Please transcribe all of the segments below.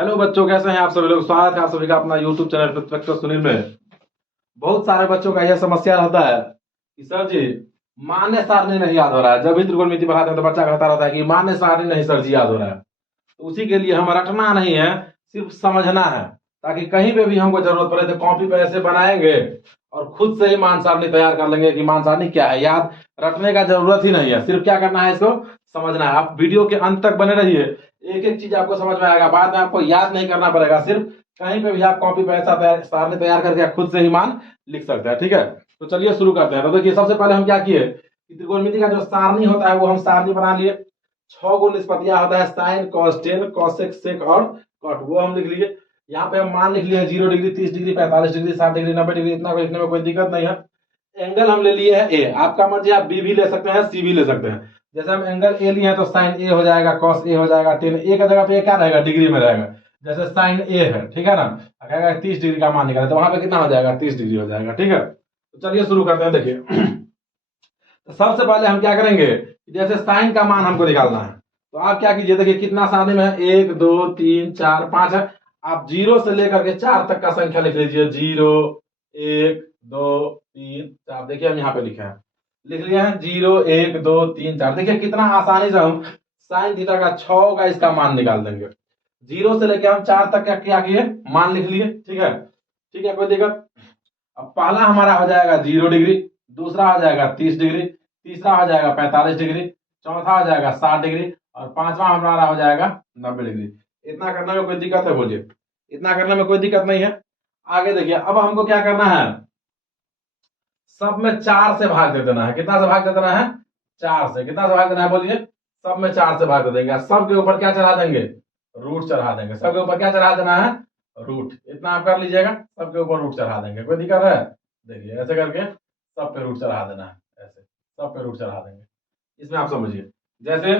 Hello बच्चों, कैसे हैं आप सभी लोग। स्वागत है आप सभी का अपना यूट्यूब चैनल प्रत्यक्ष सुनील में। बहुत सारे बच्चों का यह समस्या रहता है कि सर जी मान्य सारणी नहीं याद हो रहा है। जब भी त्रिकोणमिति पढ़ाते हैं तो बच्चा कहता रहता है कि मान्य सारणी नहीं सर जी याद हो रहा है। तो उसी के लिए हम रटना नहीं है, सिर्फ समझना है, ताकि कहीं पे भी हमको जरूरत पड़े तो कॉपी पे ऐसे बनाएंगे और खुद से ही मान सारणी तैयार कर लेंगे कि मान सारणी क्या है। याद रटने का जरूरत ही नहीं है, सिर्फ क्या करना है, इसको समझना है। आप वीडियो के अंत तक बने रहिए, एक एक चीज आपको समझ में आएगा। बाद में आपको याद नहीं करना पड़ेगा, सिर्फ कहीं पे भी आप कॉपी पे ऐसा सारणी तैयार करके खुद से ही मान लिख सकते हैं। ठीक है, तो चलिए शुरू करते हैं। तो देखिए, सबसे पहले हम क्या किए कि त्रिकोणमिति का जो सारणी होता है वो हम सारणी बना लिए। 6 गो निष्पत्तियां होता है, साइन, कॉस, टेन, कॉसेक, सेक और कॉट, वो हम लिख लिए। यहाँ पे हम मान लिख लिए 0 degree, 30 degree, 45 degree, 60 degree, 90 degree. इतना लिखने में कोई दिक्कत नहीं है। एंगल हम ले लिए है ए, आपका मर्जी, आप बी भी ले सकते हैं, सी भी ले सकते हैं। जैसे हम एंगल ए लिए हैं तो साइन ए हो जाएगा, कॉस ए हो जाएगा, टेन ए का जगह पे क्या रहेगा, डिग्री में रहेगा। जैसे साइन ए है, ठीक है ना, कहेगा 30 डिग्री का मान निकाले तो वहां पे कितना हो जाएगा, 30 डिग्री हो जाएगा। ठीक है, तो चलिए शुरू करते हैं। देखिए तो सबसे पहले हम क्या करेंगे, जैसे साइन का मान हमको निकालना है तो आप क्या कीजिए, देखिए कितना सारणी में है, 1 2 3 4 5 है। आप 0 से लेकर के 4 तक का संख्या लिख लीजिए। 0 1 2 3 4, देखिए हम यहाँ पे लिखे हैं, लिख लिया है 0 1 2 3 4। देखिए कितना आसानी से हम साइन थीटा का 6 का इसका मान निकाल देंगे। 0 से लेकर हम 4 तक क्या किए, मान लिख लिए। ठीक है, ठीक है, कोई दिक्कत। अब पहला हमारा हो जाएगा 0 डिग्री, दूसरा हो जाएगा 30 डिग्री, तीसरा हो जाएगा 45 डिग्री, चौथा हो जाएगा 60 डिग्री और पांचवा हमारा हो जाएगा 90 डिग्री। इतना करने में कोई दिक्कत है, बोलिए। इतना करने में कोई दिक्कत नहीं है। आगे देखिए, अब हमको क्या करना है, सब में 4 से भाग दे देना है। कितना से भाग दे देना है, 4 से। कितना से भाग देना है, बोलिए। सब में 4 से भाग दे देंगे। सब के ऊपर क्या चढ़ा देंगे, रूट चढ़ा देंगे। सब के ऊपर क्या चढ़ा देना है, रूट। इतना आप कर लीजिएगा, सबके ऊपर रूट चढ़ा देंगे। कोई दिक्कत है, देखिए ऐसे करके सब पे रूट चढ़ा देना है, ऐसे सब पे रूट चढ़ा देंगे। इसमें आप समझिए, जैसे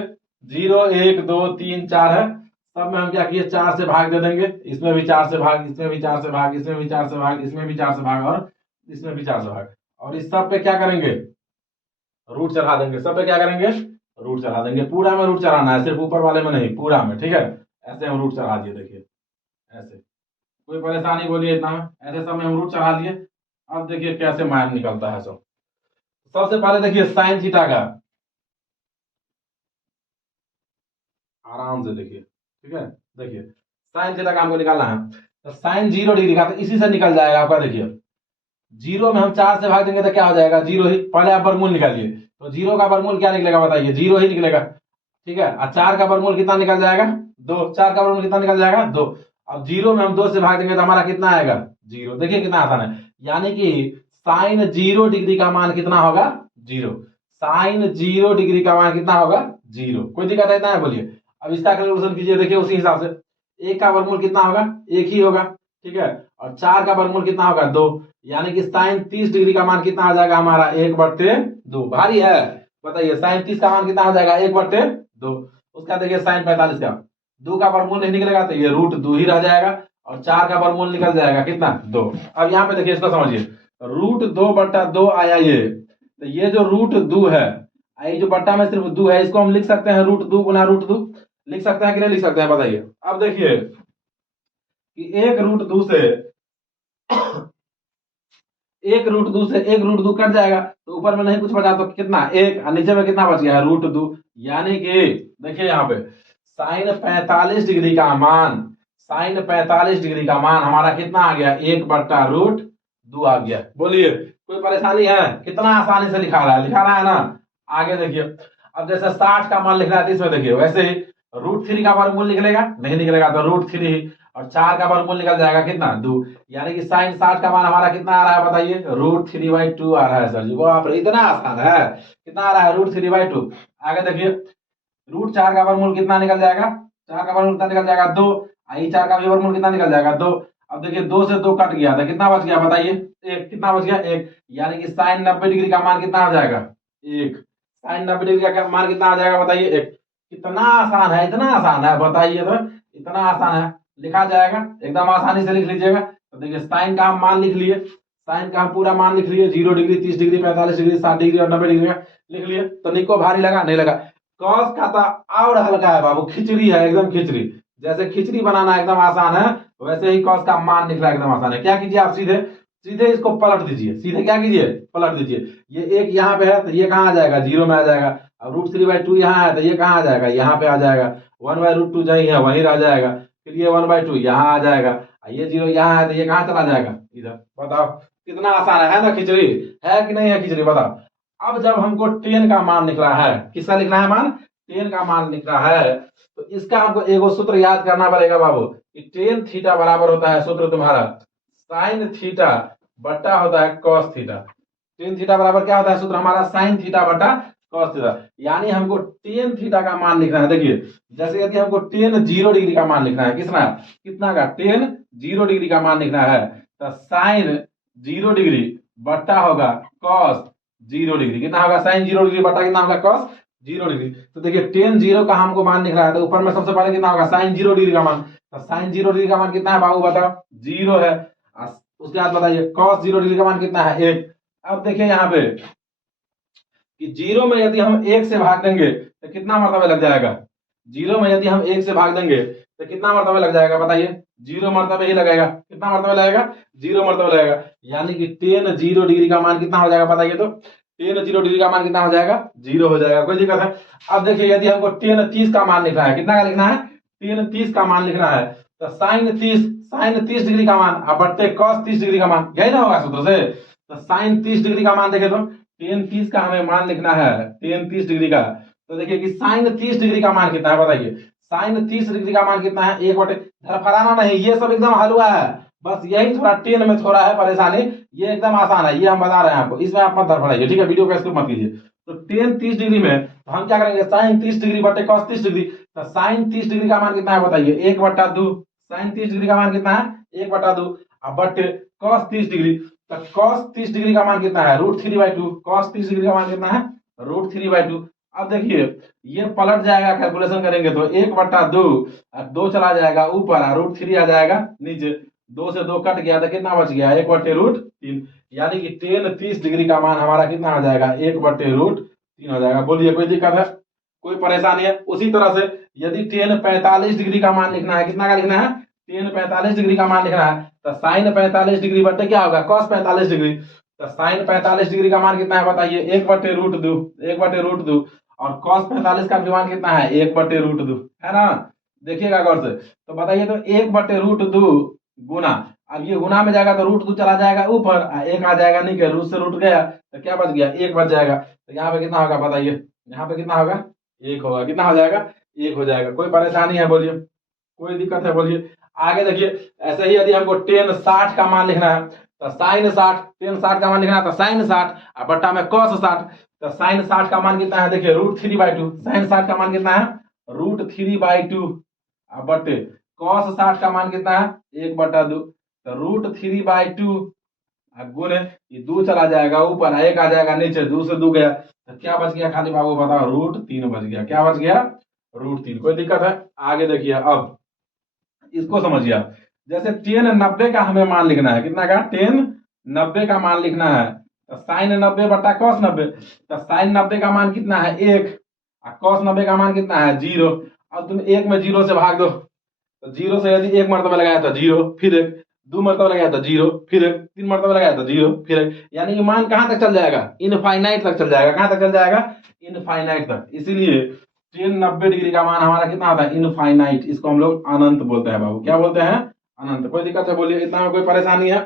0 1 2 3 4 है, सब में हम क्या किए, 4 से भाग दे देंगे। इसमें भी 4 से भाग, इसमें भी 4 से भाग, इसमें भी 4 से भाग, इसमें भी 4 से भाग और इसमें भी 4 से भाग। और इस सब पे क्या करेंगे, रूट चढ़ा देंगे। सब पे क्या करेंगे, रूट चढ़ा देंगे। पूरा में रूट चढ़ाना है, सिर्फ ऊपर वाले में नहीं, पूरा में। ठीक है, ऐसे हम रूट चढ़ा दिए। देखिए ऐसे, कोई परेशानी, बोलिए इतना में। ऐसे सब में हम रूट चढ़ा दिए। अब देखिए कैसे मान निकलता है। सब सबसे पहले देखिए साइन थीटा का, आराम से देखिए। ठीक है, देखिए साइन थीटा का हमको निकालना है तो साइन 0 डिग्री का तो इसी से निकल जाएगा आपका। देखिए 0 में हम 4 से भाग देंगे तो क्या हो जाएगा, 0 ही। पहले आप वर्गमूल निकालिए, तो 0 का वर्गमूल क्या निकलेगा, बताइए, 0 ही निकलेगा। ठीक है, और 4 का वर्गमूल कितना निकल जाएगा, 2। 4 का वर्गमूल कितना निकल जाएगा, 2। अब 0 में हम 2 से भाग देंगे तो हमारा कितना आएगा, 0। देखिए कितना आसान है। यानी कि साइन 0 डिग्री का मान कितना होगा, 0। साइन 0 डिग्री का मान कितना होगा, 0। कोई दिक्कत है, इतना है, बोलिए। अब इसका कैलकुलेशन कीजिए, देखिए उसी हिसाब से। 1 का वर्गमूल कितना होगा, 1 ही होगा। ठीक है, और 4 का वर्गमूल कितना होगा, 2। यानी कि साइन 30 डिग्री का मान कितना आ जाएगा हमारा, 1/2। भारी है, बताइए। साइन 30 का मान कितना आ जाएगा, 1/2। उसका देखिए साइन 45 का 2 का वर्गमूल नहीं निकलेगा तो ये रूट 2 ही रह जाएगा। और 4 का वर्गमूल निकल जाएगा कितना, 2। अब यहाँ पे देखिए, इसको समझिए, रूट 2/2 आया ये। तो ये जो रूट 2 है, ये जो बट्टा में सिर्फ 2 है, इसको हम लिख सकते हैं रूट 2 गुना रूट 2। लिख सकते हैं कि नहीं लिख सकते हैं, बताइए। अब देखिए कि एक रूट 2 कट जाएगा तो ऊपर में नहीं कुछ बचा तो कितना, 1, और नीचे में कितना बच गया है, रूट 2। यानी कि देखिए यहाँ पे साइन 45 डिग्री का मान, साइन 45 डिग्री का मान हमारा कितना आ गया, 1/√2 आ गया। बोलिए कोई परेशानी है, कितना आसानी से लिखा रहा है ना। आगे देखिए, अब जैसे 60 का मान लिखना है तो इसमें देखिए वैसे ही √3 का वर्गमूल निकलेगा, नहीं निकलेगा तो √3 और 4 का वर्गमूल निकल जाएगा कितना, 2। यानी कि साइन 60 का मान हमारा कितना आ रहा है, बताइए, √3/2 आ रहा है। सर जी वो आप, इतना आसान है, कितना आ रहा है, √3/2। आगे देखिए, √4 का वर्गमूल कितना निकल जाएगा, 4 का वर्गमूल कितना निकल जाएगा, 2। 4 का भी वर्गमूल कितना निकल जाएगा, 2। अब देखिए 2 से 2 कट गया था, कितना बच गया, बताइए, 1। कितना बच गया, 1। यानी कि साइन 90 डिग्री का मान कितना आ जाएगा, 1। साइन 90 डिग्री का मान कितना आ जाएगा, बताइए, 1। कितना आसान है, इतना आसान है, बताइए तो। इतना आसान है, लिखा जाएगा, एकदम आसानी से लिख लीजिएगा। तो देखिए साइन का हम मान लिख लिए, साइन का हम पूरा मान लिख लिए, 0 डिग्री, 30 डिग्री, 45 डिग्री, 60 डिग्री और 90 डिग्री का लिख लिए। तो निको भारी लगा, नहीं लगा। कॉस का तो और हल्का है बाबू, खिचड़ी है, एकदम खिचड़ी। जैसे खिचड़ी बनाना एकदम आसान है, वैसे ही कॉस का मान निकला एकदम आसान है। क्या कीजिए आप, सीधे सीधे इसको पलट दीजिए, सीधे क्या कीजिए, पलट दीजिए। ये एक यहाँ पे है तो ये कहाँ आ जाएगा, जीरो में आ जाएगा। अब √3/2 यहाँ है तो ये कहाँ आ जाएगा, यहाँ पे आ जाएगा। 1/√2 जही है वहीं रह जाएगा। फिर ये 1/2 यहाँ आ जाएगा, ये जीरो यहाँ है तो ये कहाँ चला जाएगा, इधर। बताओ कितना आसान है ना खिचड़ी, है कि नहीं है खिचड़ी, बताओ। अब जब हमको 10 का मान निकला है, किसका लिखना है मान, 10 का मान निकला है, तो इसका हमको एगो सूत्र याद करना पड़ेगा बाबू, कि टेन थीटा बराबर होता है, सूत्र तुम्हारा साइन थीटा बट्टा होता है कॉस थीटा। टेन थीटा बराबर क्या होता है, सूत्र हमारा साइन थीटा बट्टा कॉस थीटा। यानी हमको टेन थीटा का मान लिखना है। देखिए जैसे यदि हमको टेन 0 डिग्री का मान लिखना है, कितना का, टेन 0 डिग्री का मान लिखना है, तो साइन 0 डिग्री बट्टा होगा कॉस 0 डिग्री। कितना होगा, साइन 0 डिग्री बट्टा कितना होगा, कॉस 0 डिग्री। तो देखिए टेन 0 का हमको मान लिख रहा है, तो ऊपर में सबसे पहले कितना होगा, साइन 0 डिग्री का मान। तो साइन 0 डिग्री का मान कितना है बाबू, बताओ, 0 है। उसके बाद बताइए कॉस 0 डिग्री का मान कितना है, 1। अब देखिए यहाँ पे कि 0 में यदि हम 1 से भाग देंगे तो कितना मरतबा लग जाएगा, 0 में यदि हम 1 से भाग देंगे तो कितना मरतबा लग जाएगा, बताइए, 0 मरतबा ही लगेगा। कितना मरतबा लगेगा, 0 मरतबा लगेगा। यानी कि टेन 0 डिग्री का मान कितना हो जाएगा, बताइए तो, टेन 0 डिग्री का मान कितना हो जाएगा, 0 हो जाएगा, कोई दिक्कत है। अब देखिए यदि हमको टेन 30 का मान लिखना है, कितना का लिखना है, टेन 30 का मान लिखना है, तो साइन 30 डिग्री का मान अब बट्टे कॉस 30 डिग्री का मान, यही ना होगा सूत्र से। तो साइन 30 डिग्री का मान देखे तो टेन 30 का हमें मान लिखना है, टेन 30 डिग्री का। तो देखिए कि साइन 30 डिग्री का मान कितना है, बताइए, साइन 30 डिग्री का मान कितना है, 1/, धरफराना नहीं, ये सब एकदम हलवा है, बस यही थोड़ा टेन में थोड़ा है परेशानी, ये एकदम आसान है, ये हम बता रहे हैं आपको, इसमें आप मत धरफड़ाइए, ठीक है, वीडियो को स्किप मत कीजिए। तो टेन 30 डिग्री में तो हम क्या करेंगे, साइन 30 डिग्री बटे कॉस 30 डिग्री। तो साइन 30 डिग्री का मान कितना है, बताइए, 1/2। साइन 30 डिग्री का मान कितना है, 1/2, अब बटे कॉस 30 डिग्री। तो कॉस 30 डिग्री का मान कितना है, √3/2। कॉस 30 डिग्री का मान कितना है, √3/2। अब देखिए ये पलट जाएगा, कैलकुलेशन करेंगे तो 1/2, और 2 चला जाएगा ऊपर, और √3 आ जाएगा नीचे, 2 से 2 कट गया तो कितना बच गया, 1/√3। यानी कि टेन 30 डिग्री का मान हमारा कितना हो जाएगा, 1/√3 हो जाएगा। बोलिए कोई दिक्कत है, कोई परेशानी है। उसी तरह से यदि टेन 45 डिग्री का मान लिखना है, कितना का लिखना है, टेन 45 डिग्री का मान लिखना है, तो साइन 45 डिग्री बटे क्या होगा, कॉस 45 डिग्री। तो साइन 45 डिग्री का मान कितना है, बताइए, 1/√2, 1/√2, और कॉस 45 का भी मान कितना है, 1/√2, है ना। देखिएगा गौर से, तो बताइए तो 1/√2 गुना, अब ये गुना में जाएगा तो √2 चला जाएगा ऊपर, 1 आ जाएगा नीचे, रूट से रूट गया तो क्या बच गया, 1 बच जाएगा। तो यहाँ पे कितना होगा, बताइए, यहाँ पे कितना होगा, 1 होगा। कितना हो जाएगा, 1 हो जाएगा। कोई परेशानी है, बोलिए, कोई दिक्कत है, बोलिए। आगे देखिए ऐसे ही यदि हमको टेन 60 का मान लिखना है, तो साइन 60, टेन 60 का मान लिखना है तो साइन 60 और बट्टा में कॉस 60। तो साइन 60 का मान कितना है, देखिए, √3/2। साइन 60 का मान कितना है, √3/2, और बटे कॉस 60 का मान कितना है, 1/2। तो √3/2 गुने ये 2 चला जाएगा ऊपर, 1 आ जाएगा नीचे, 2 से 2 गया तो क्या बच गया, खाली बाबू बताओ, √3 बच गया। क्या बच गया, √3। कोई दिक्कत है, आगे देखिए। अब इसको समझिए आप, जैसे टेन 90 का हमें मान लिखना है, कितना का, टेन 90 का मान लिखना है, तो साइन 90 बटा कॉस 90। तो साइन 90 का मान कितना है, 1, और कॉस 90 का मान कितना है, 0। अब तुम 1 में 0 से भाग दो, तो 0 से यदि 1 मरतबा लगाया तो 0, फिर 1, 2 मरतबा लगाया तो 0, फिर 1, 3 मरतबा लगाया तो 0, फिर 1, यानी कि मान कहां तक चल जाएगा, इनफाइनाइट तक चल जाएगा। कहां तक चल जाएगा, इनफाइनाइट तक। इसीलिए टेन 90 डिग्री का मान हमारा कितना होता है, इनफाइनाइट। इसको हम लोग अनंत बोलते हैं बाबू, क्या बोलते हैं, अनंत। कोई दिक्कत है, बोलिए, इतना में कोई परेशानी है।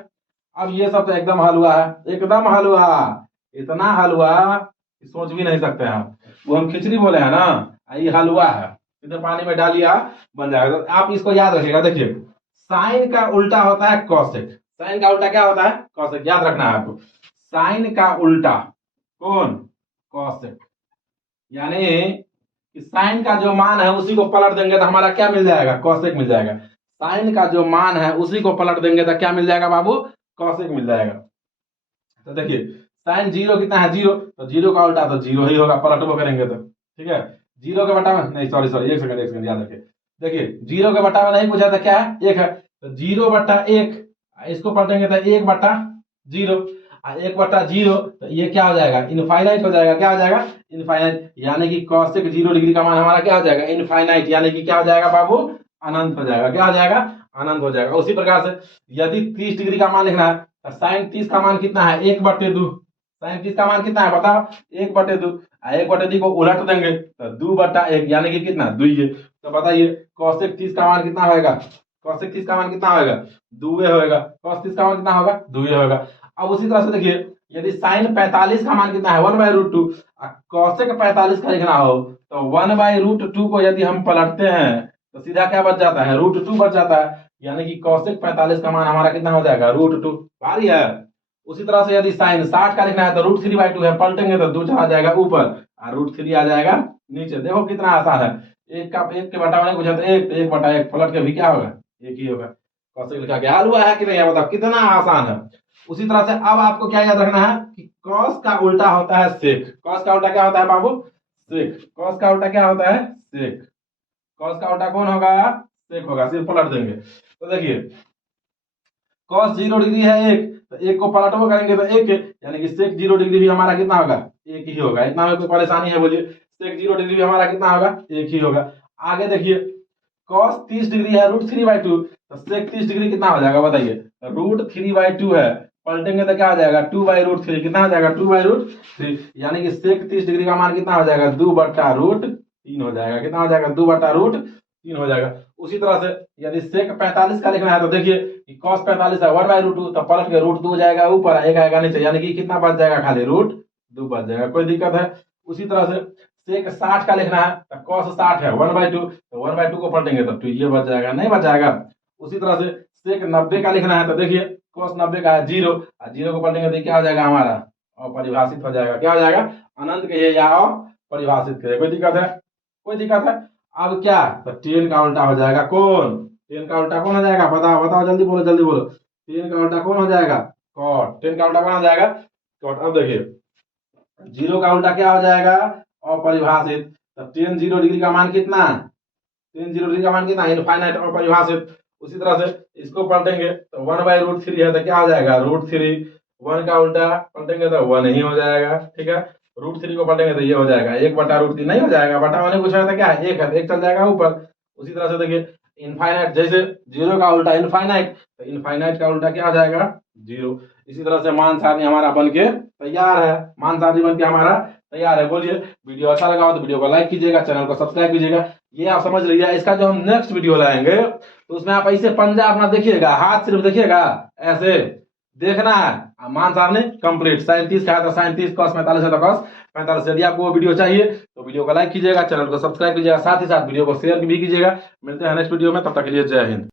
अब ये सब तो एकदम हलवा है, एकदम हलवा, इतना हलवा कि सोच भी नहीं सकते हैं आप। वो हम खिचड़ी बोले हैं ना, ये हलवा है, इधर पानी में डालिए बन जाएगा। तो आप इसको याद रखिएगा। देखिए साइन का उल्टा होता है कॉसेक, साइन का उल्टा क्या होता है, कॉसेक, याद रखना है आपको। साइन का उल्टा कौन, कॉसेक। यानी कि साइन का जो मान है उसी को पलट देंगे तो हमारा क्या मिल जाएगा, कॉसेक मिल जाएगा। साइन का जो मान है उसी को पलट देंगे तो क्या मिल जाएगा बाबू, कॉसेक मिल जाएगा। तो देखिए साइन 0 कितना है, 0, तो 0 का उल्टा तो 0 ही होगा, पलटबो करेंगे तो, ठीक है। 0 के बटा में नहीं, सॉरी, एक सेकंड याद रखिए। देखिए 0 के बटा में नहीं पूछा था, क्या है, 1 है, तो 0/1, इसको पलटेंगे तो 1/0, 1/0, तो ये क्या हो जाएगा, इनफाइनाइट हो जाएगा। क्या हो जाएगा, इनफाइनाइट। यानी कि कॉसेक 0 डिग्री का मान हमारा क्या हो जाएगा, इनफाइनाइट। यानी कि क्या हो जाएगा बाबू, अनंत हो जाएगा। क्या हो जाएगा? अनंत हो जाएगा। उसी प्रकार से यदि 30 डिग्री का मान लिखना है तो साइन 30 का मान कितना है? 1/2। साइन 30 का मान कितना है बताओ? 1/2। 1/2 को उलट देंगे तो 2/1 यानी कि कितना? 2 है। तो बताइए कौशिक 30 का मान कितना होगा? कौशिक 30 का मान कितना होगा? 2 होगा। कौस 30 का मान कितना होगा? 2 होगा। अब उसी तरह से देखिए यदि साइन 45 का मान कितना है? 1/√2। कौशिक 45 का लिखना हो तो 1/√2 को यदि हम पलटते हैं तो सीधा क्या बच जाता है? √2 बच जाता है। यानी कि कौशिक 45 का मान हमारा कितना हो जाएगा? √2। बारी है। उसी तरह से यदि साइन 60 का लिखना है तो √3/2 है, पलटेंगे तो 2 चला जाएगा ऊपर और √3 आ जाएगा नीचे। देखो कितना आसान है। एक के बटा वाले पूछा तो 1 पलट के भी क्या होगा? 1 ही होगा। कौशिक लिखा गया। हल हुआ है कि नहीं है बताओ? कितना आसान है। उसी तरह से अब आपको क्या याद रखना है कि कॉस का उल्टा होता है सेक। कॉस का उल्टा क्या होता है बाबू? सेक। कॉस का उल्टा क्या होता है? सेक। कॉस का उल्टा कौन होगा? सेक होगा। सिर्फ पलट देंगे तो देखिए कॉस 0 डिग्री है 1, तो 1 को पलटो करेंगे तो 1 है, यानी कि सेक 0 डिग्री भी हमारा कितना होगा? 1 ही होगा। इतना में कोई परेशानी है बोलिए? सेक 0 डिग्री भी हमारा कितना होगा? 1 ही होगा। आगे देखिए कॉस 30 डिग्री है √3/2, तो सेक 30 डिग्री कितना हो जाएगा बताइए? √3/2 है, पलटेंगे तो क्या हो जाएगा? 2/√3। कितना हो जाएगा? 2/√3। यानी कि सेक 30 डिग्री का मान कितना हो जाएगा? 2/√3 हो जाएगा। कितना हो जाएगा? 2/√3 हो जाएगा। उसी तरह से यदि सेक 45 का लिखना है तो देखिए कि cos 45 है 1/√2, तो पलट के √2 जाएगा ऊपर, 1 आएगा नीचे, यानी कि कितना बच जाएगा? खाली √2 बच जाएगा। कोई दिक्कत है? उसी तरह से सेक 60 का लिखना है तो cos 60 है 1/2, तो 1/2 को पलटेंगे तो 2 ये बच जाएगा। नहीं बच जाएगा? उसी तरह से सेक 90 का लिखना है तो देखिए cos 90 का है 0, और 0 को पलटेंगे तो क्या हो जाएगा हमारा? अपरिभाषित हो जाएगा। क्या हो जाएगा? अनंत कहिए या अपरिभाषित कहिए। कोई दिक्कत है? कोई दिक्कत है? अब क्या? तो tan का उल्टा हो जाएगा कौन? tan का उल्टा कौन हो जाएगा? बताओ बताओ, जल्दी बोलो जल्दी बोलो। tan का उल्टा कौन हो जाएगा? cot। tan का उल्टा कौन हो जाएगा? cot। अब देखिए 0 का उल्टा क्या हो जाएगा? अपरिभाषित। तो tan 0 डिग्री का मान कितना? tan 0 डिग्री का मान कितना? इनफाइनाइट, अपरिभाषित। उसी तरह से इसको पलटेंगे तो 1/√3 है तो क्या हो जाएगा? √3। 1 का उल्टा पलटेंगे तो 1 ही हो जाएगा। ठीक है, √3 को पलटेंगे तो ये हो जाएगा 1/√3। नहीं हो जाएगा? बटा मैंने पूछा था क्या? 1 है, 1 चल जाएगा ऊपर। उसी तरह से देखिए इनफाइनाइट, जैसे 0 का उल्टा इनफाइनाइट, तो इनफाइनाइट का उल्टा क्या हो जाएगा? 0। इसी तरह से मान सारणी हमारा बन के तैयार है। मान सारणी बन के हमारा तैयार है। बोलिए वीडियो अच्छा लगा हो तो वीडियो को लाइक कीजिएगा, चैनल को सब्सक्राइब कीजिएगा। ये आप समझ लीजिए। इसका जो हम नेक्स्ट वीडियो लाएंगे तो उसमें आप ऐसे पंजा अपना देखिएगा, हाथ सिर्फ देखिएगा, ऐसे देखना है। मान सारणी कंप्लीट। साइन 30 का है तो साइन 30, cos 45 है तो cos 45। यदि आपको वो वीडियो चाहिए तो वीडियो को लाइक कीजिएगा, चैनल को सब्सक्राइब कीजिएगा, साथ ही साथ वीडियो को शेयर भी कीजिएगा। मिलते हैं नेक्स्ट वीडियो में, तब तक के लिए जय हिंद।